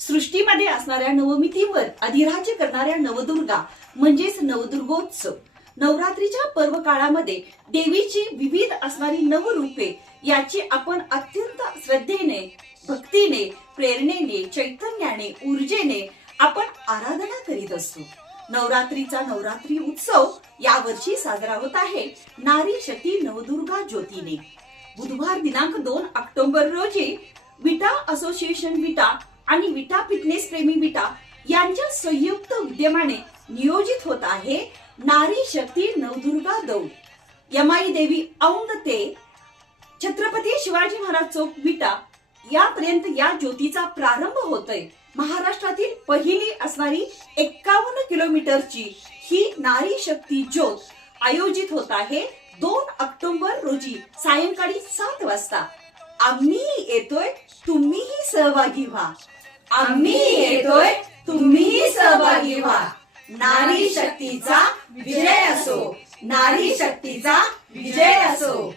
सृष्टीमध्ये असणाऱ्या नवमितीवर अधिराज्य करणाऱ्या नवदुर्गा म्हणजेच नवदुर्गोत्सव. नवरात्रीच्या पर्व काळामध्ये देवीची विविध असणारी नवरूपे याची आपण अत्यंत श्रद्धेने, भक्तीने, प्रेरणेने, चैतन्याने, ऊर्जेने आपण आराधना करीत असतो. नवरात्रीचा नवरात्री उत्सव यावर्षी साजरा होत आहे नारी शक्ती नवदुर्गा ज्योतीने. बुधवार दिनांक 2 ऑक्टोबर रोजी विटा असोसिएशन विटा आणि विटा फिटनेस प्रेमी विटा यांच्या संयुक्त उद्यमाने नियोजित होत आहे नारी शक्ती नवदुर्गा दौड. यमाई देवी औंध ते छत्रपती शिवाजी महाराज चौक विटा यापर्यंत या ज्योतीचा प्रारंभ होतोय. महाराष्ट्रातील पहिली असणारी 51 किलोमीटरची ही नारी शक्ती ज्योत आयोजित होत आहे 2 ऑक्टोबर रोजी सायंकाळी 7 वाजता. आम्ही येतोय, तुम्हीही सहभागी व्हा. आम्ही येतोय, तुम्हीही सहभागी व्हा. नारी शक्तीचा विजय असो. नारी शक्तीचा विजय असो.